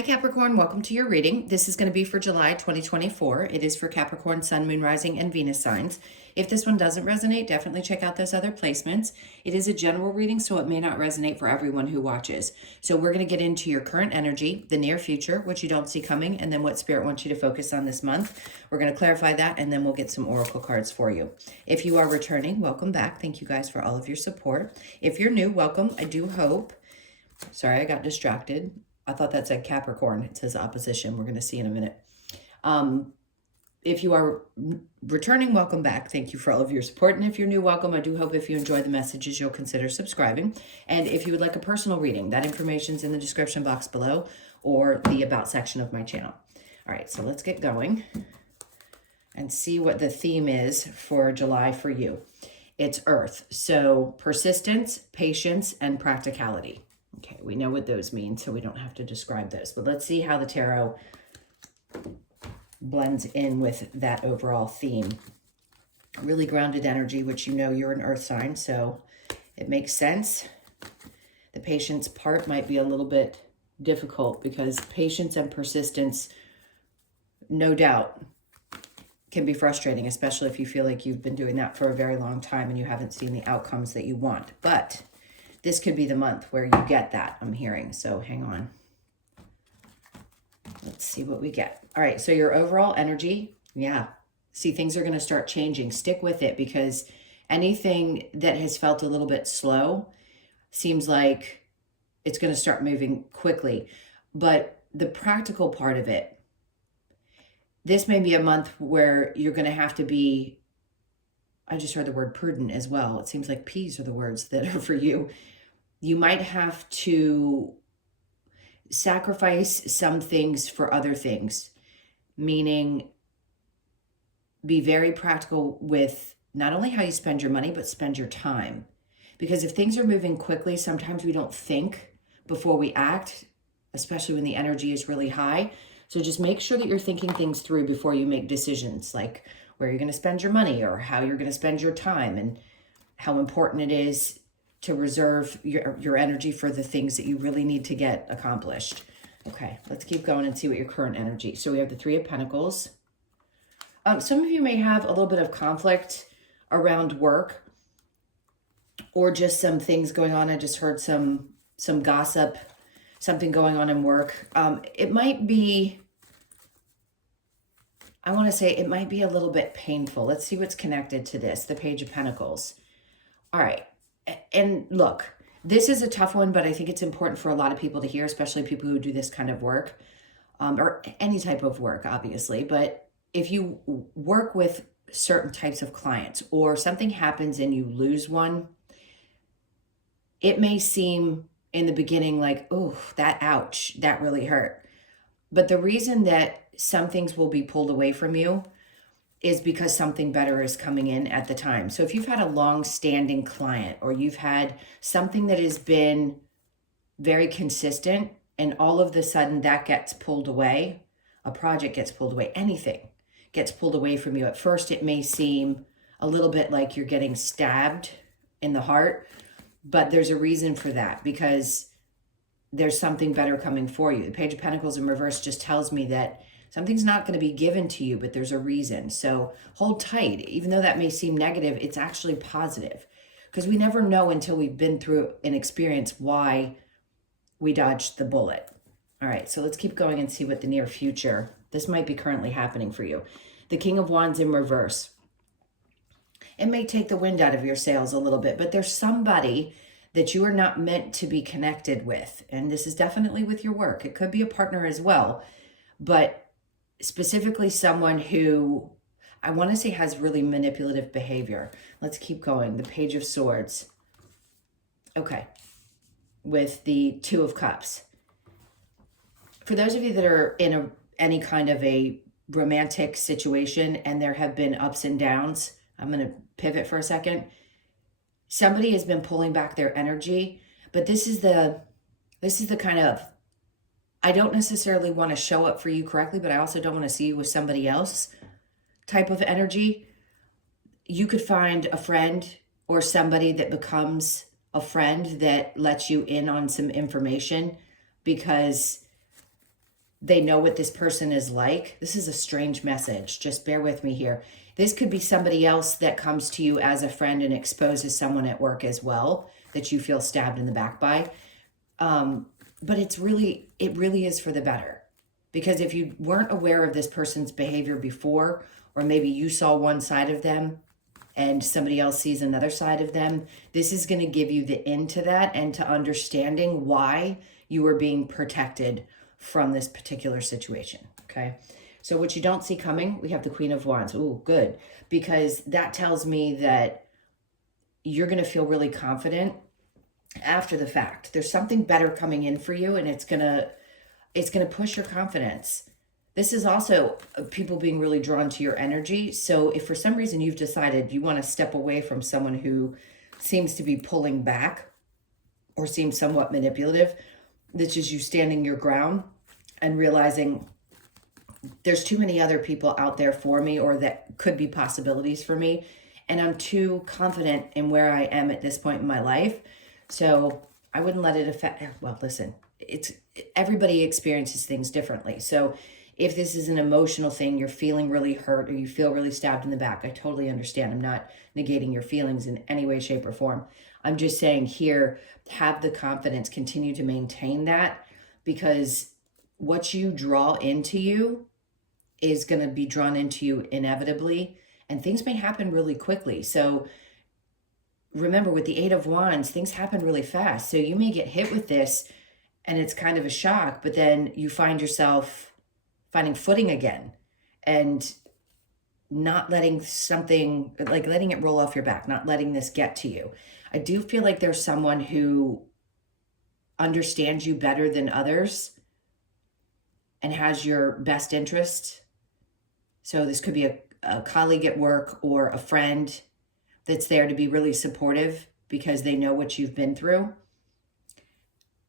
Hi Capricorn, welcome to your reading. This is going to be for July 2024. It is for Capricorn, Sun, Moon, Rising, and Venus signs. If this one doesn't resonate, definitely check out those other placements. It is a general reading, so it may not resonate for everyone who watches. So we're going to get into your current energy, the near future, what you don't see coming, and then what Spirit wants you to focus on this month. We're going to clarify that, and then we'll get some oracle cards for you. If you are returning, welcome back. Thank you guys for all of your support. If you're new, welcome. I do hope. Sorry, I got distracted. I thought that said Capricorn. It says opposition. We're going to see in a minute. If you are returning, welcome back. Thank you for all of your support. And if you're new, welcome. I do hope if you enjoy the messages, you'll consider subscribing. And if you would like a personal reading, that information is in the description box below or the About section of my channel. All right, so let's get going and see what the theme is for July for you. It's Earth. So persistence, patience, and practicality. Okay, we know what those mean, so we don't have to describe those. But let's see how the tarot blends in with that overall theme. Really grounded energy, which you know you're an earth sign, so it makes sense. The patience part might be a little bit difficult because patience and persistence, no doubt, can be frustrating, especially if you feel like you've been doing that for a very long time and you haven't seen the outcomes that you want. But this could be the month where you get that, I'm hearing. So hang on. Let's see what we get. All right, so your overall energy, yeah. See, things are going to start changing. Stick with it because anything that has felt a little bit slow seems like it's going to start moving quickly. But the practical part of it, this may be a month where you're going to have to be, I just heard the word prudent as well. It seems like P's are the words that are for you. You might have to sacrifice some things for other things, meaning be very practical with not only how you spend your money, but spend your time. Because if things are moving quickly, sometimes we don't think before we act, especially when the energy is really high. So just make sure that you're thinking things through before you make decisions, like where you're going to spend your money or how you're going to spend your time and how important it is to reserve your energy for the things that you really need to get accomplished. Okay, let's keep going and see what your current energy. So we have the Three of Pentacles. Some of you may have a little bit of conflict around work or just some things going on. I just heard some gossip, something going on in work. It might be, I want to say it might be a little bit painful. Let's see what's connected to this. The Page of Pentacles. All right. And look, this is a tough one, but I think it's important for a lot of people to hear, especially people who do this kind of work, or any type of work, obviously. But if you work with certain types of clients or something happens and you lose one, it may seem in the beginning like, oh, that ouch, that really hurt. But the reason that some things will be pulled away from you is because something better is coming in at the time. So if you've had a long-standing client or you've had something that has been very consistent and all of the sudden that gets pulled away, a project gets pulled away, anything gets pulled away from you. At first, it may seem a little bit like you're getting stabbed in the heart, but there's a reason for that because there's something better coming for you. The Page of Pentacles in reverse just tells me that something's not going to be given to you, but there's a reason. So hold tight. Even though that may seem negative, it's actually positive because we never know until we've been through an experience why we dodged the bullet. All right, so let's keep going and see what the near future, this might be currently happening for you. The King of Wands in reverse. It may take the wind out of your sails a little bit, but there's somebody that you are not meant to be connected with. And this is definitely with your work. It could be a partner as well, but specifically someone who I want to say has really manipulative behavior. Let's keep going. The Page of Swords. Okay. With the Two of Cups. For those of you that are in any kind of a romantic situation and there have been ups and downs, I'm going to pivot for a second. Somebody has been pulling back their energy, but this is the kind of, I don't necessarily want to show up for you correctly, but I also don't want to see you with somebody else type of energy. You could find a friend or somebody that becomes a friend that lets you in on some information because they know what this person is like. This is a strange message. Just bear with me here. This could be somebody else that comes to you as a friend and exposes someone at work as well that you feel stabbed in the back by. But it really is for the better. Because if you weren't aware of this person's behavior before, or maybe you saw one side of them and somebody else sees another side of them, this is going to give you the into that and to understanding why you are being protected from this particular situation. Okay. So what you don't see coming, we have the Queen of Wands. Ooh, good. Because that tells me that you're going to feel really confident after the fact. There's something better coming in for you, and it's going to push your confidence. This is also people being really drawn to your energy. So if for some reason you've decided you want to step away from someone who seems to be pulling back or seems somewhat manipulative, this is you standing your ground and realizing there's too many other people out there for me, or that could be possibilities for me. And I'm too confident in where I am at this point in my life. So I wouldn't let it affect, well, listen, everybody experiences things differently. So if this is an emotional thing, you're feeling really hurt or you feel really stabbed in the back, I totally understand. I'm not negating your feelings in any way, shape, or form. I'm just saying here, have the confidence, continue to maintain that, because what you draw into you is going to be drawn into you inevitably, and things may happen really quickly. So remember, with the Eight of Wands, things happen really fast. So you may get hit with this and it's kind of a shock, but then you find yourself finding footing again and not letting something, like letting it roll off your back, not letting this get to you. I do feel like there's someone who understands you better than others and has your best interest. So this could be a colleague at work or a friend that's there to be really supportive because they know what you've been through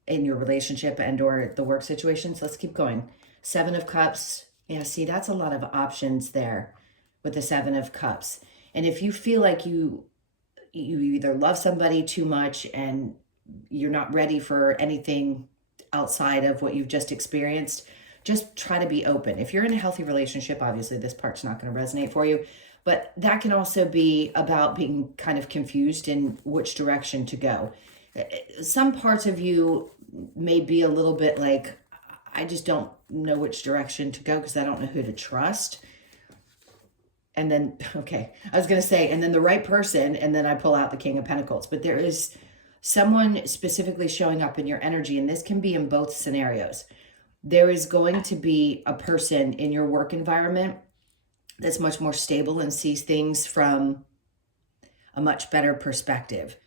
in your relationship and or the work situation. So let's keep going. Seven of Cups. Yeah, see, that's a lot of options there with the Seven of Cups. And if you feel like you either love somebody too much and you're not ready for anything outside of what you've just experienced, just try to be open. If you're in a healthy relationship, obviously this part's not going to resonate for you, but that can also be about being kind of confused in which direction to go. Some parts of you may be a little bit like, I just don't know which direction to go because I don't know who to trust. And then, okay, I was going to say, and then the right person, and then I pull out the King of Pentacles. But there is someone specifically showing up in your energy, and this can be in both scenarios. There is going to be a person in your work environment that's much more stable and sees things from a much better perspective.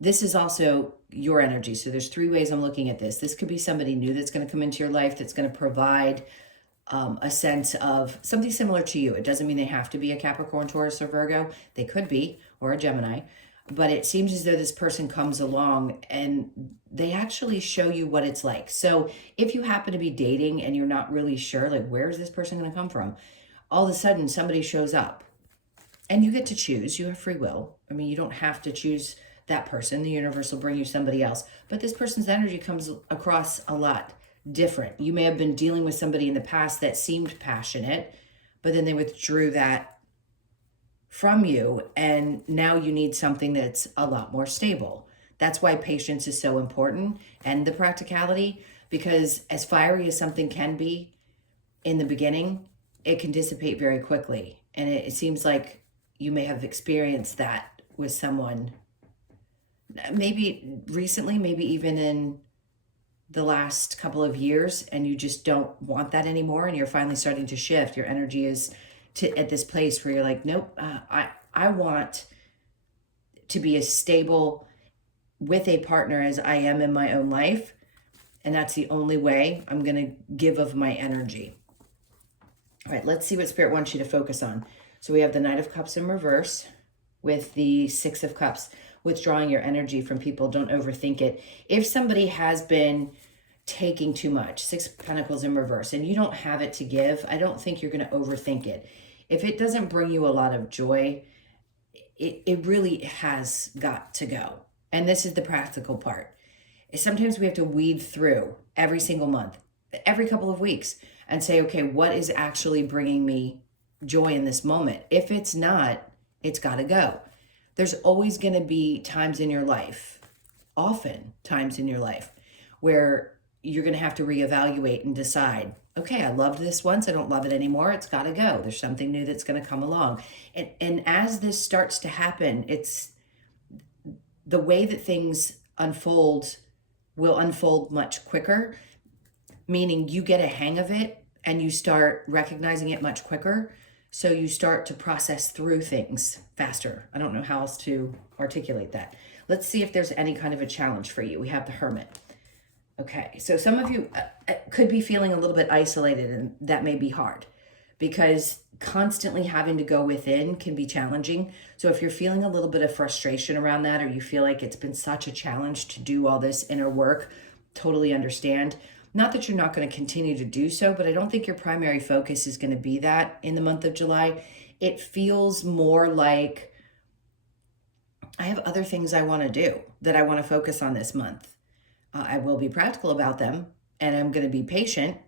This is also your energy. So there's three ways I'm looking at this. This could be somebody new that's going to come into your life that's going to provide a sense of something similar to you. It doesn't mean they have to be a Capricorn, Taurus, or Virgo. They could be, or a Gemini. But it seems as though this person comes along and they actually show you what it's like. So if you happen to be dating and you're not really sure, like, where is this person going to come from? All of a sudden, somebody shows up. And you get to choose. You have free will. I mean, you don't have to choose that person. The universe will bring you somebody else. But this person's energy comes across a lot different. You may have been dealing with somebody in the past that seemed passionate, but then they withdrew that from you, and now you need something that's a lot more stable. That's why patience is so important, and the practicality, because as fiery as something can be in the beginning, it can dissipate very quickly. And it seems like you may have experienced that with someone, maybe recently, maybe even in the last couple of years, and you just don't want that anymore, and you're finally starting to shift. Your energy is at this place where you're like, nope, I want to be as stable with a partner as I am in my own life, and that's the only way I'm going to give of my energy. All right, let's see what Spirit wants you to focus on. So we have the Knight of Cups in reverse with the Six of Cups, withdrawing your energy from people. Don't overthink it. If somebody has been taking too much, Six of Pentacles in reverse, and you don't have it to give, I don't think you're going to overthink it. If it doesn't bring you a lot of joy, it really has got to go. And this is the practical part. Sometimes we have to weed through every single month every couple of weeks and say, okay, what is actually bringing me joy in this moment? If it's not, it's got to go. There's always going to be times in your life, often times in your life, where you're going to have to reevaluate and decide, okay, I loved this once, I don't love it anymore, it's got to go. There's something new that's going to come along. And as this starts to happen, it's the way that things unfold will unfold much quicker, meaning you get a hang of it and you start recognizing it much quicker. So you start to process through things faster. I don't know how else to articulate that. Let's see if there's any kind of a challenge for you. We have the Hermit. Okay, so some of you could be feeling a little bit isolated, and that may be hard because constantly having to go within can be challenging. So if you're feeling a little bit of frustration around that, or you feel like it's been such a challenge to do all this inner work, totally understand. Not that you're not going to continue to do so, but I don't think your primary focus is going to be that in the month of July. It feels more like I have other things I want to do that I want to focus on this month. I will be practical about them, and I'm going to be patient,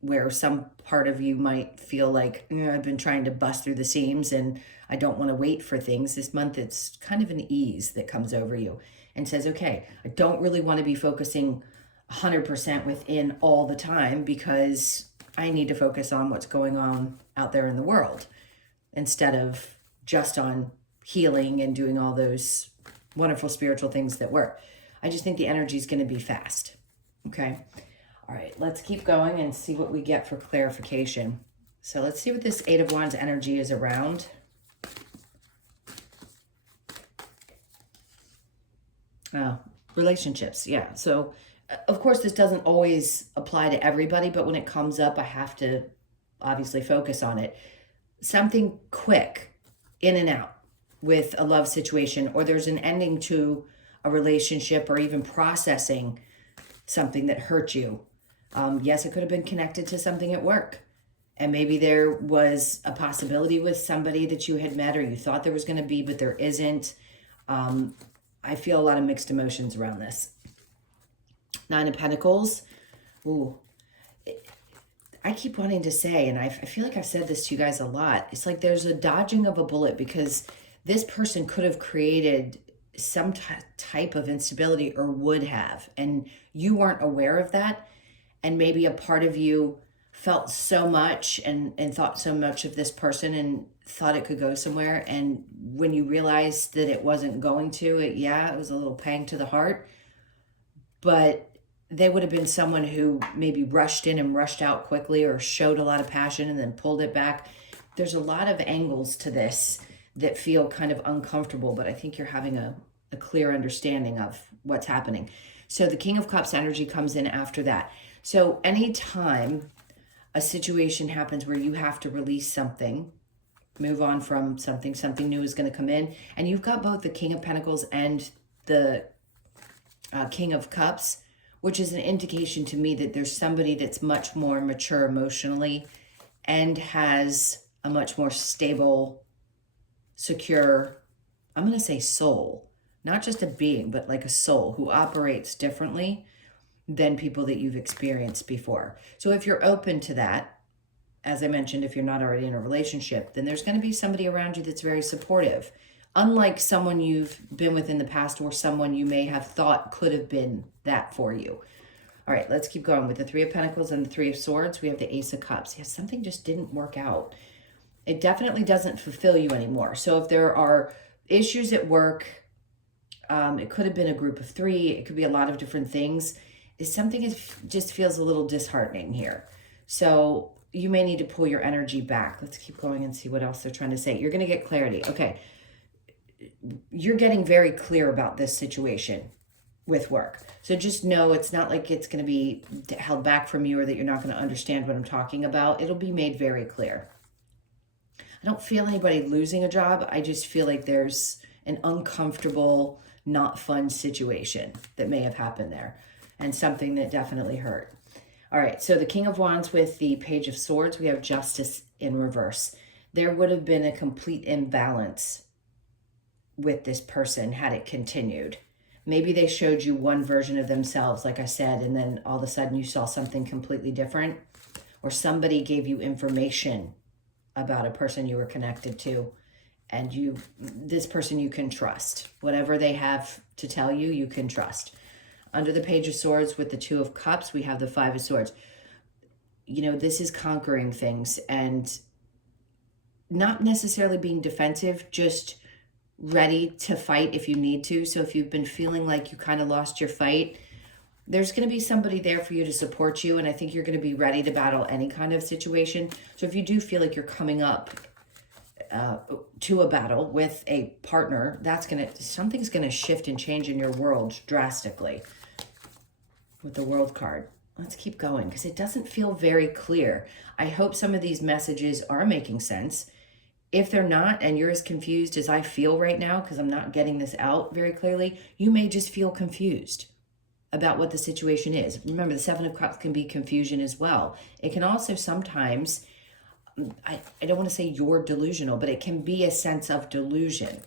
where some part of you might feel like, I've been trying to bust through the seams and I don't want to wait for things. This month, it's kind of an ease that comes over you and says, okay, I don't really want to be focusing 100% within all the time because I need to focus on what's going on out there in the world instead of just on healing and doing all those wonderful spiritual things that work. I just think the energy is going to be fast. Okay. All right, let's keep going and see what we get for clarification. So let's see what this Eight of Wands energy is around. Relationships, yeah. So, of course, this doesn't always apply to everybody, but when it comes up, I have to obviously focus on it. Something quick, in and out with a love situation, or there's an ending to a relationship, or even processing something that hurt you. Yes, it could have been connected to something at work. And maybe there was a possibility with somebody that you had met or you thought there was going to be, but there isn't. I feel a lot of mixed emotions around this. Nine of Pentacles. Ooh. I keep wanting to say, and I feel like I've said this to you guys a lot, it's like there's a dodging of a bullet because this person could have created some type of instability or would have, and you weren't aware of that. And maybe a part of you felt so much and thought so much of this person and thought it could go somewhere. And when you realized that it wasn't going to, it was a little pang to the heart. But they would have been someone who maybe rushed in and rushed out quickly, or showed a lot of passion and then pulled it back. There's a lot of angles to this that feel kind of uncomfortable, but I think you're having a clear understanding of what's happening. So the King of Cups energy comes in after that. So anytime a situation happens where you have to release something, move on from something, something new is going to come in, and you've got both the King of Pentacles and the King of Cups, which is an indication to me that there's somebody that's much more mature emotionally and has a much more stable, secure, I'm going to say soul, not just a being, but like a soul who operates differently than people that you've experienced before. So if you're open to that, as I mentioned, if you're not already in a relationship, then there's going to be somebody around you that's very supportive. Unlike someone you've been with in the past, or someone you may have thought could have been that for you. All right, let's keep going with the Three of Pentacles and the Three of Swords. We have the Ace of Cups. Yes, something just didn't work out. It definitely doesn't fulfill you anymore. So if there are issues at work, it could have been a group of three. It could be a lot of different things. Something just feels a little disheartening here. So you may need to pull your energy back. Let's keep going and see what else they're trying to say. You're going to get clarity. Okay. You're getting very clear about this situation with work. So just know it's not like it's going to be held back from you, or that you're not going to understand what I'm talking about. It'll be made very clear. I don't feel anybody losing a job. I just feel like there's an uncomfortable, not fun situation that may have happened there, and something that definitely hurt. All right, so the King of Wands with the Page of Swords, we have Justice in reverse. There would have been a complete imbalance with this person had it continued. Maybe they showed you one version of themselves, like I said, and then all of a sudden you saw something completely different, or somebody gave you information about a person you were connected to, and this person you can trust. Whatever they have to tell you, you can trust. Under the Page of Swords with the Two of Cups, we have the Five of Swords. You know, this is conquering things and not necessarily being defensive, just ready to fight if you need to. So if you've been feeling like you kind of lost your fight, there's going to be somebody there for you to support you. And I think you're going to be ready to battle any kind of situation. So if you do feel like you're coming up to a battle with a partner, something's going to shift and change in your world drastically. With the World card, let's keep going because it doesn't feel very clear. I hope some of these messages are making sense. If they're not, and you're as confused as I feel right now because I'm not getting this out very clearly, you may just feel confused about what the situation is. Remember, the Seven of Cups can be confusion as well. It can also sometimes, I don't want to say you're delusional, but it can be a sense of delusion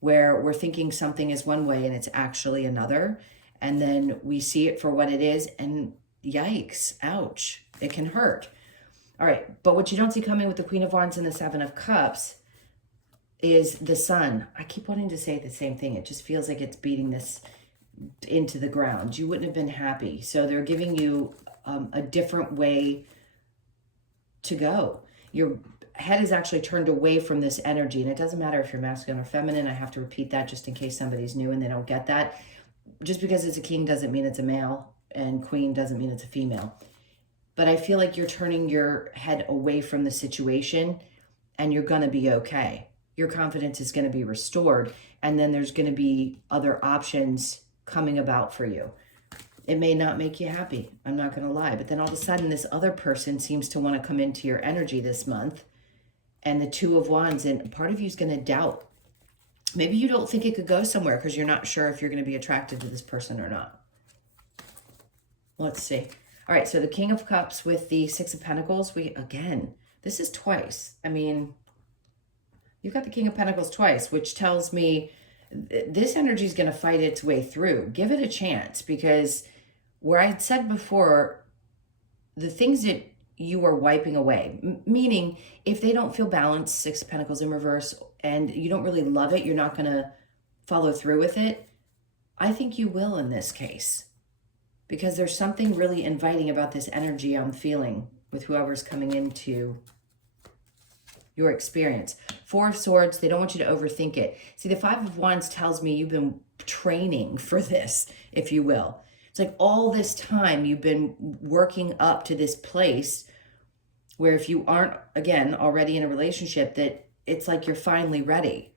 where we're thinking something is one way and it's actually another. And then we see it for what it is and yikes, ouch, it can hurt. All right, but what you don't see coming with the Queen of Wands and the Seven of Cups is the Sun. I keep wanting to say the same thing. It just feels like it's beating this into the ground. You wouldn't have been happy. So they're giving you a different way to go. Your head is actually turned away from this energy, and it doesn't matter if you're masculine or feminine. I have to repeat that just in case somebody's new and they don't get that. Just because it's a king doesn't mean it's a male, and queen doesn't mean it's a female. But I feel like you're turning your head away from the situation and you're going to be okay. Your confidence is going to be restored, and then there's going to be other options coming about for you. It may not make you happy, I'm not going to lie, but then all of a sudden this other person seems to want to come into your energy this month, and the Two of Wands, and part of you is going to doubt. Maybe you don't think it could go somewhere because you're not sure if you're going to be attracted to this person or not. Let's see. All right, so the King of Cups with the Six of Pentacles, this is twice. I mean, you've got the King of Pentacles twice, which tells me this energy is going to fight its way through. Give it a chance, because where I had said before, the things that you are wiping away, meaning if they don't feel balanced, Six of Pentacles in reverse, and you don't really love it, you're not going to follow through with it. I think you will in this case, because there's something really inviting about this energy I'm feeling with whoever's coming into your experience. Four of Swords, they don't want you to overthink it. See, the Five of Wands tells me you've been training for this, if you will. It's like all this time you've been working up to this place where if you aren't, again, already in a relationship, that it's like you're finally ready.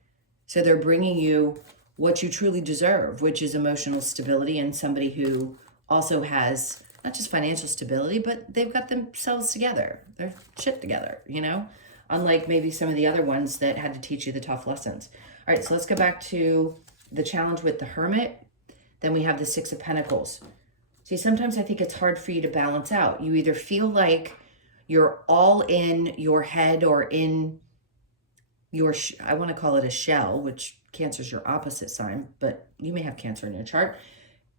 So they're bringing you what you truly deserve, which is emotional stability, and somebody who also has not just financial stability, but they've got themselves together. They're shit together, you know? Unlike maybe some of the other ones that had to teach you the tough lessons. All right, so let's go back to the challenge with the Hermit. Then we have the Six of Pentacles. See, sometimes I think it's hard for you to balance out. You either feel like you're all in your head or in your, I want to call it a shell, which Cancer's your opposite sign, but you may have Cancer in your chart.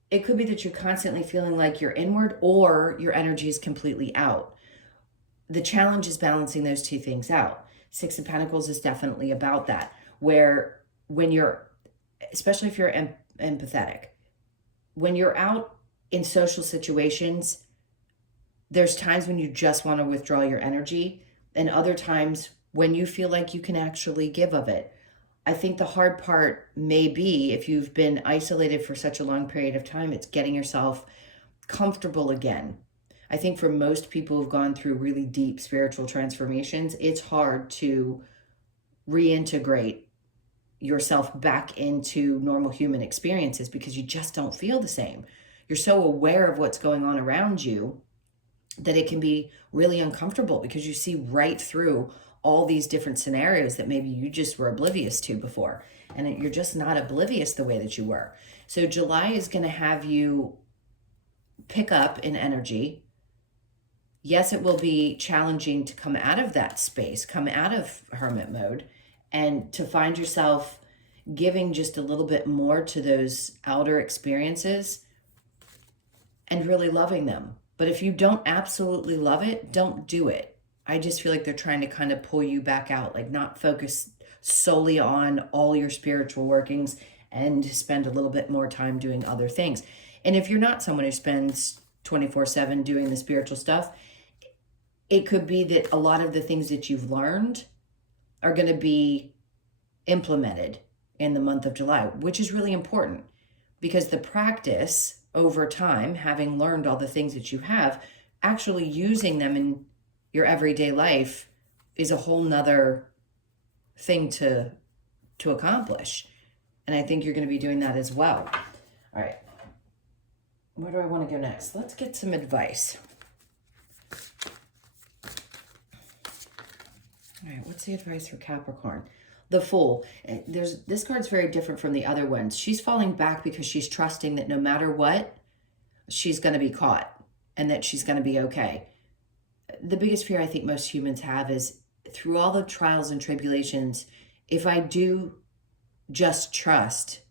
It could be that you're constantly feeling like you're inward, or your energy is completely out. The challenge is balancing those two things out. Six of Pentacles is definitely about that, where when you're, especially if you're empathetic, when you're out in social situations, there's times when you just want to withdraw your energy, and other times when you feel like you can actually give of it. I think the hard part may be, if you've been isolated for such a long period of time, it's getting yourself comfortable again. I think for most people who've gone through really deep spiritual transformations, it's hard to reintegrate yourself back into normal human experiences because you just don't feel the same. You're so aware of what's going on around you that it can be really uncomfortable because you see right through all these different scenarios that maybe you just were oblivious to before. And you're just not oblivious the way that you were. So July is going to have you pick up in energy. Yes, it will be challenging to come out of that space, come out of hermit mode, and to find yourself giving just a little bit more to those outer experiences and really loving them. But if you don't absolutely love it, don't do it. I just feel like they're trying to kind of pull you back out, like not focus solely on all your spiritual workings and spend a little bit more time doing other things. And if you're not someone who spends 24/7 doing the spiritual stuff, it could be that a lot of the things that you've learned are going to be implemented in the month of July, which is really important because the practice over time, having learned all the things that you have, actually using them in your everyday life is a whole nother thing to accomplish. And I think you're going to be doing that as well. All right. Where do I want to go next? Let's get some advice. All right, what's the advice for Capricorn? The Fool. This card's very different from the other ones. She's falling back because she's trusting that no matter what, she's going to be caught and that she's going to be okay. The biggest fear I think most humans have is through all the trials and tribulations, if I do just trust,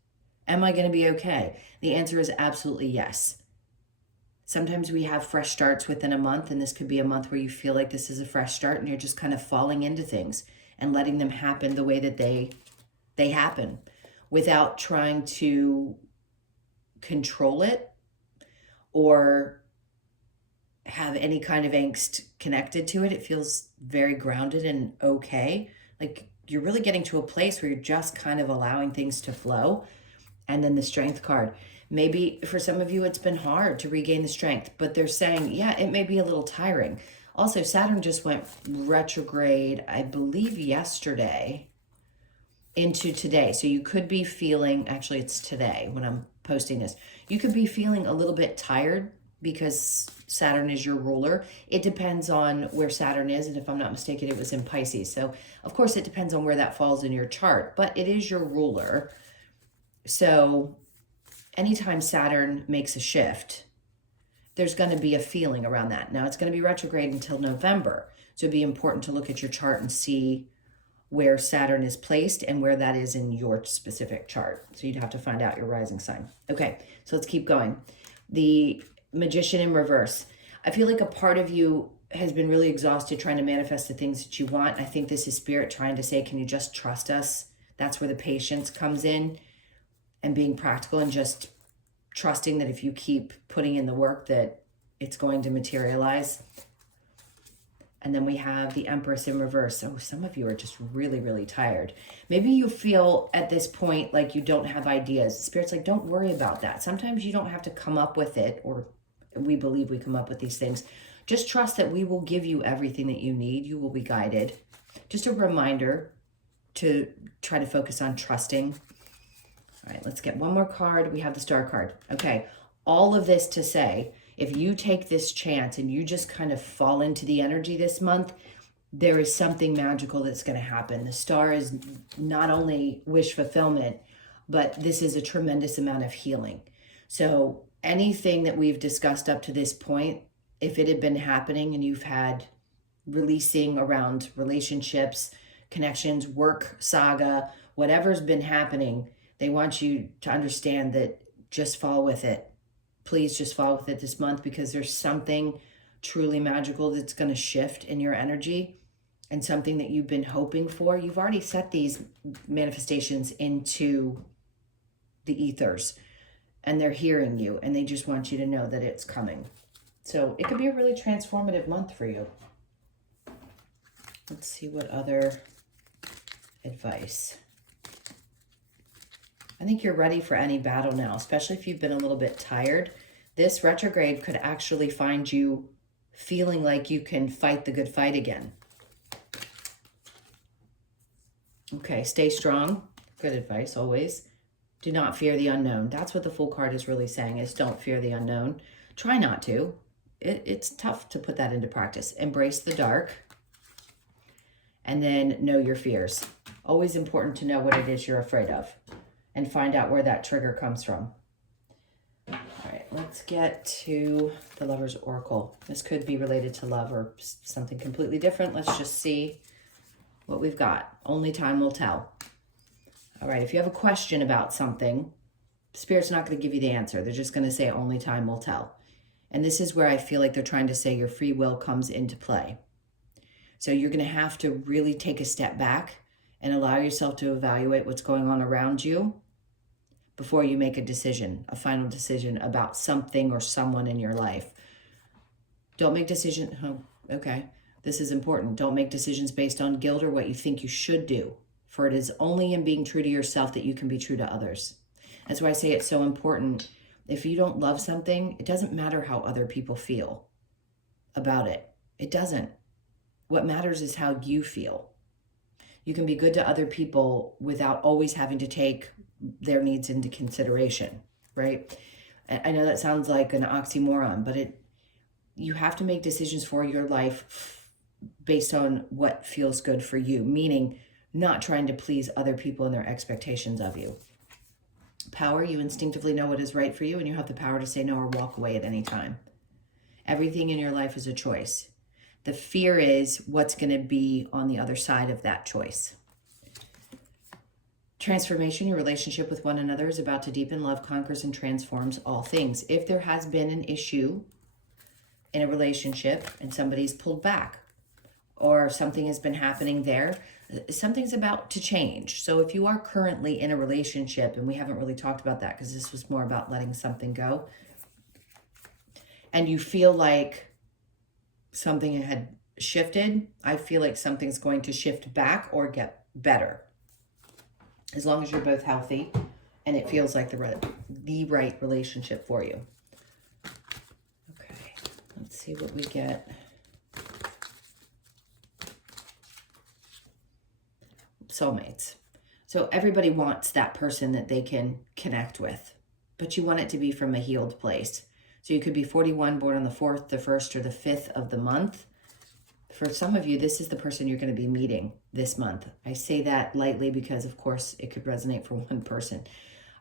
am I going to be okay? The answer is absolutely yes. Sometimes we have fresh starts within a month, and this could be a month where you feel like this is a fresh start and you're just kind of falling into things and letting them happen the way that they happen without trying to control it or have any kind of angst connected to it. It feels very grounded and okay. Like you're really getting to a place where you're just kind of allowing things to flow. And then the Strength card. Maybe for some of you, it's been hard to regain the strength, but they're saying, yeah, it may be a little tiring. Also, Saturn just went retrograde, I believe yesterday into today. So you could be feeling, actually it's today when I'm posting this, you could be feeling a little bit tired because Saturn is your ruler. It depends on where Saturn is. And if I'm not mistaken, it was in Pisces. So of course it depends on where that falls in your chart, but it is your ruler. So anytime Saturn makes a shift, there's going to be a feeling around that. Now, it's going to be retrograde until November. So it'd be important to look at your chart and see where Saturn is placed and where that is in your specific chart. So you'd have to find out your rising sign. Okay, so let's keep going. The Magician in reverse. I feel like a part of you has been really exhausted trying to manifest the things that you want. I think this is Spirit trying to say, can you just trust us? That's where the patience comes in and being practical and just trusting that if you keep putting in the work that it's going to materialize. And then we have the Empress in reverse. Oh, some of you are just really, really tired. Maybe you feel at this point like you don't have ideas. Spirit's like, don't worry about that. Sometimes you don't have to come up with it, or we believe we come up with these things. Just trust that we will give you everything that you need. You will be guided. Just a reminder to try to focus on trusting. All right, let's get one more card. We have the Star card. Okay, all of this to say, if you take this chance and you just kind of fall into the energy this month, there is something magical that's going to happen. The Star is not only wish fulfillment, but this is a tremendous amount of healing. So anything that we've discussed up to this point, if it had been happening and you've had releasing around relationships, connections, work, saga, whatever's been happening, they want you to understand that just fall with it. Please just fall with it this month, because there's something truly magical that's going to shift in your energy and something that you've been hoping for. You've already set these manifestations into the ethers and they're hearing you and they just want you to know that it's coming. So it could be a really transformative month for you. Let's see what other advice. I think you're ready for any battle now, especially if you've been a little bit tired. This retrograde could actually find you feeling like you can fight the good fight again. Okay, stay strong. Good advice always. Do not fear the unknown. That's what the Fool card is really saying, is don't fear the unknown. Try not to. It's tough to put that into practice. Embrace the dark. And then know your fears. Always important to know what it is you're afraid of and find out where that trigger comes from. All right, let's get to the Lover's Oracle. This could be related to love or something completely different. Let's just see what we've got. Only time will tell. All right, if you have a question about something, Spirit's not going to give you the answer. They're just going to say only time will tell. And this is where I feel like they're trying to say your free will comes into play. So you're going to have to really take a step back and allow yourself to evaluate what's going on around you before you make a decision, a final decision about something or someone in your life. Don't make decisions. Oh, okay, this is important. Don't make decisions based on guilt or what you think you should do, for it is only in being true to yourself that you can be true to others. That's why I say it's so important. If you don't love something, it doesn't matter how other people feel about it. It doesn't. What matters is how you feel. You can be good to other people without always having to take their needs into consideration, right? I know that sounds like an oxymoron, but you have to make decisions for your life based on what feels good for you, meaning not trying to please other people and their expectations of you. Power, you instinctively know what is right for you, and you have the power to say no or walk away at any time. Everything in your life is a choice. The fear is what's going to be on the other side of that choice. Transformation, your relationship with one another is about to deepen. Love conquers and transforms all things. If there has been an issue in a relationship and somebody's pulled back or something has been happening there, something's about to change. So if you are currently in a relationship, and we haven't really talked about that because this was more about letting something go, and you feel like something had shifted, I feel like something's going to shift back or get better. As long as you're both healthy and it feels like the right relationship for you. Okay, let's see what we get. Soulmates. So everybody wants that person that they can connect with, but you want it to be from a healed place. So you could be 41, born on the 4th, the 1st, or the 5th of the month. For some of you, this is the person you're going to be meeting this month. I say that lightly because, of course, it could resonate for one person.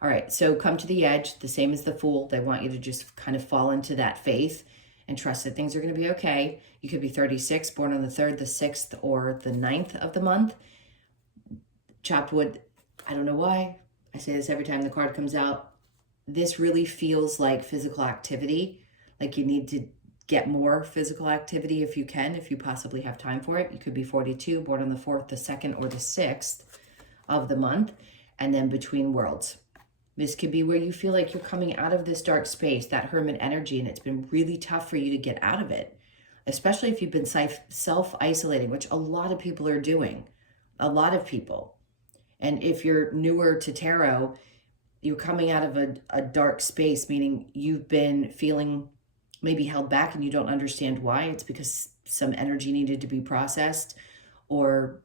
All right, so come to the edge, the same as the Fool. They want you to just kind of fall into that faith and trust that things are going to be okay. You could be 36, born on the 3rd, the 6th, or the 9th of the month. Chopped wood, I don't know why. I say this every time the card comes out. This really feels like physical activity, like you need to get more physical activity if you can, if you possibly have time for it. You could be 42, born on the 4th, the 2nd, or the 6th of the month, and then between worlds. This could be where you feel like you're coming out of this dark space, that hermit energy, and it's been really tough for you to get out of it, especially if you've been self-isolating, which a lot of people are doing, a lot of people. And if you're newer to tarot, you're coming out of a dark space, meaning you've been feeling maybe held back and you don't understand why. It's because some energy needed to be processed, or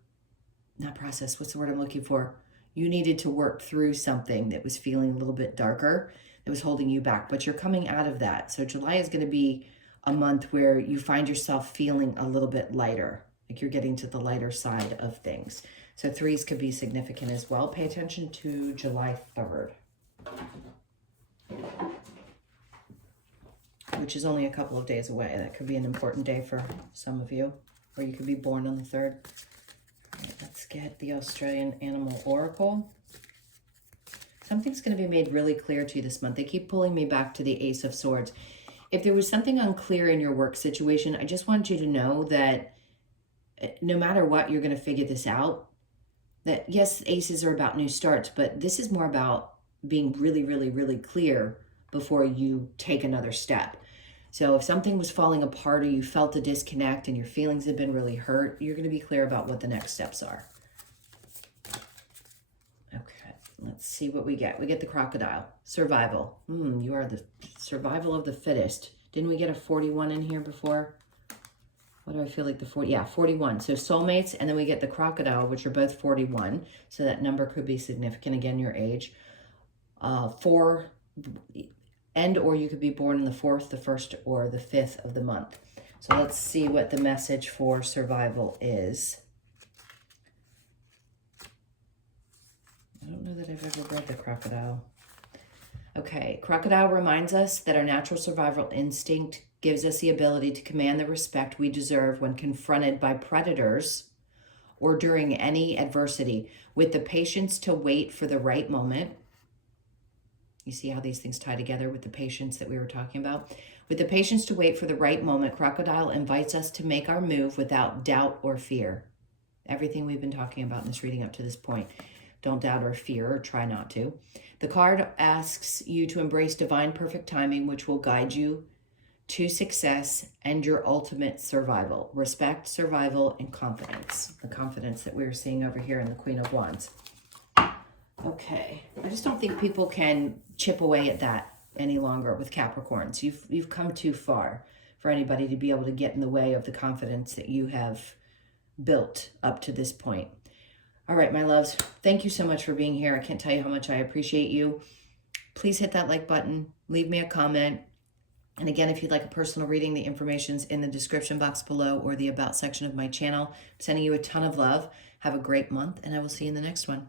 not processed, what's the word I'm looking for? You needed to work through something that was feeling a little bit darker, that was holding you back, but you're coming out of that. So July is going to be a month where you find yourself feeling a little bit lighter, like you're getting to the lighter side of things. So 3s could be significant as well. Pay attention to July 3rd, which is only a couple of days away. That could be an important day for some of you, or you could be born on the 3rd. All right, let's get the Australian Animal Oracle. Something's going to be made really clear to you this month. They keep pulling me back to the Ace of Swords. If there was something unclear in your work situation, I just want you to know that no matter what, you're going to figure this out. That yes, aces are about new starts, but this is more about being really, really, really clear before you take another step. So if something was falling apart or you felt a disconnect and your feelings have been really hurt, you're going to be clear about what the next steps are. Okay, let's see what we get. We get the Crocodile. Survival. You are the survival of the fittest. Didn't we get a 41 in here before? What do I feel like the 40? Yeah, 41. So soulmates, and then we get the Crocodile, which are both 41. So that number could be significant. Again, your age. 4, or you could be born in the 4th, the 1st, or the 5th of the month. So let's see what the message for survival is. I don't know that I've ever read the Crocodile. Okay, Crocodile reminds us that our natural survival instinct gives us the ability to command the respect we deserve when confronted by predators or during any adversity, with the patience to wait for the right moment. You see how these things tie together with the patience that we were talking about? With the patience to wait for the right moment, Crocodile invites us to make our move without doubt or fear. Everything we've been talking about in this reading up to this point. Don't doubt or fear, or try not to. The card asks you to embrace divine perfect timing, which will guide you to success and your ultimate survival. Respect, survival, and confidence. The confidence that we're seeing over here in the Queen of Wands. Okay, I just don't think people can chip away at that any longer with Capricorns. You've come too far for anybody to be able to get in the way of the confidence that you have built up to this point. All right, my loves, thank you so much for being here. I can't tell you how much I appreciate you. Please hit that like button, leave me a comment. And again, if you'd like a personal reading, the information's in the description box below or the about section of my channel. I'm sending you a ton of love. Have a great month, and I will see you in the next one.